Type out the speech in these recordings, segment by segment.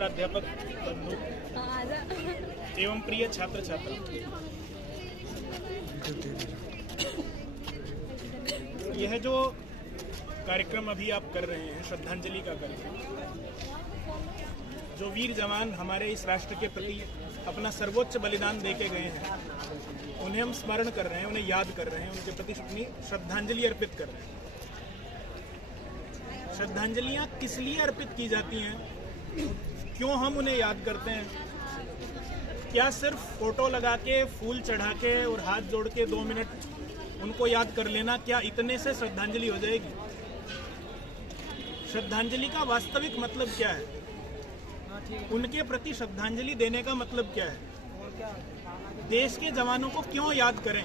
प्राध्यापक बंधु एवं प्रिय छात्र छात्रा, यह जो कार्यक्रम अभी आप कर रहे हैं, श्रद्धांजलि का कार्यक्रम, जो वीर जवान हमारे इस राष्ट्र के प्रति अपना सर्वोच्च बलिदान देके गए हैं, उन्हें हम स्मरण कर रहे हैं, उन्हें याद कर रहे हैं, उनके प्रति अपनी श्रद्धांजलि अर्पित कर रहे हैं। श्रद्धांजलियाँ किस लिए अर्पित की जाती हैं, क्यों हम उन्हें याद करते हैं? क्या सिर्फ फोटो लगा के, फूल चढ़ा के और हाथ जोड़ के 2 मिनट उनको याद कर लेना, क्या इतने से श्रद्धांजलि हो जाएगी? श्रद्धांजलि का वास्तविक मतलब क्या है? उनके प्रति श्रद्धांजलि देने का मतलब क्या है? देश के जवानों को क्यों याद करें?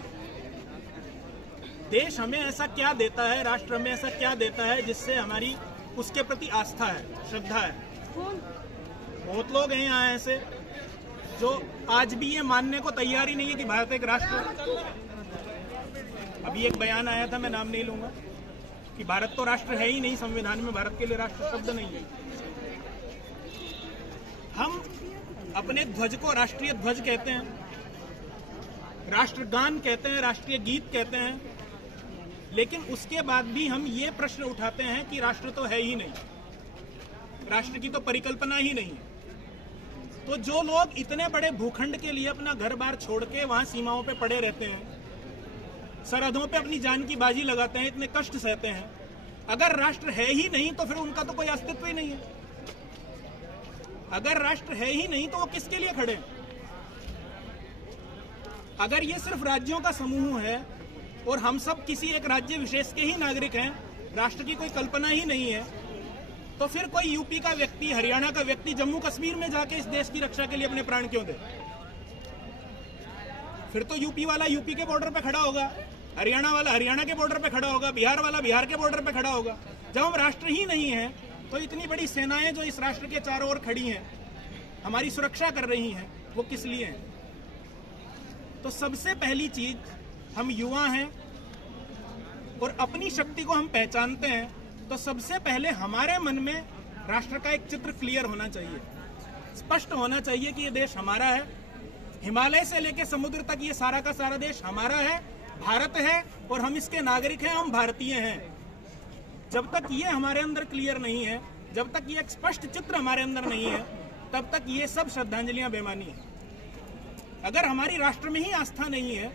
देश हमें ऐसा क्या देता है, राष्ट्र हमें ऐसा क्या देता है जिससे हमारी उसके प्रति आस्था है, श्रद्धा है? बहुत लोग हैं यहाँ ऐसे जो आज भी ये मानने को तैयार ही नहीं है कि भारत एक राष्ट्र है। अभी एक बयान आया था, मैं नाम नहीं लूंगा, कि भारत तो राष्ट्र है ही नहीं, संविधान में भारत के लिए राष्ट्र शब्द नहीं है। हम अपने ध्वज को राष्ट्रीय ध्वज कहते हैं, राष्ट्रगान कहते हैं, राष्ट्रीय गीत कहते हैं, लेकिन उसके बाद भी हम ये प्रश्न उठाते हैं कि राष्ट्र तो है ही नहीं, राष्ट्र की तो परिकल्पना ही नहीं। तो जो लोग इतने बड़े भूखंड के लिए अपना घर बार छोड़ के वहां सीमाओं पे पड़े रहते हैं, सरहदों पे अपनी जान की बाजी लगाते हैं, इतने कष्ट सहते हैं, अगर राष्ट्र है ही नहीं तो फिर उनका तो कोई अस्तित्व ही नहीं है। अगर राष्ट्र है ही नहीं तो वो किसके लिए खड़े हैं? अगर ये सिर्फ राज्यों का समूह है और हम सब किसी एक राज्य विशेष के ही नागरिक हैं, राष्ट्र की कोई कल्पना ही नहीं है, तो फिर कोई यूपी का व्यक्ति, हरियाणा का व्यक्ति जम्मू कश्मीर में जाके इस देश की रक्षा के लिए अपने प्राण क्यों दे? फिर तो यूपी वाला यूपी के बॉर्डर पे खड़ा होगा, हरियाणा वाला हरियाणा के बॉर्डर पे खड़ा होगा, बिहार वाला बिहार के बॉर्डर पे खड़ा होगा। जब हम राष्ट्र ही नहीं है तो इतनी बड़ी सेनाएं जो इस राष्ट्र के चारों ओर खड़ी हैं, हमारी सुरक्षा कर रही हैं, वो किस लिए हैं? तो सबसे पहली चीज, हम युवा हैं और अपनी शक्ति को हम पहचानते हैं, तो सबसे पहले हमारे मन में राष्ट्र का एक चित्र क्लियर होना चाहिए, स्पष्ट होना चाहिए कि ये देश हमारा है। हिमालय से लेकर समुद्र तक ये सारा का सारा देश हमारा है, भारत है और हम इसके नागरिक हैं, हम भारतीय हैं। जब तक ये हमारे अंदर क्लियर नहीं है, जब तक ये एक स्पष्ट चित्र हमारे अंदर नहीं है, तब तक ये सब श्रद्धांजलियां बेमानी है। अगर हमारी राष्ट्र में ही आस्था नहीं है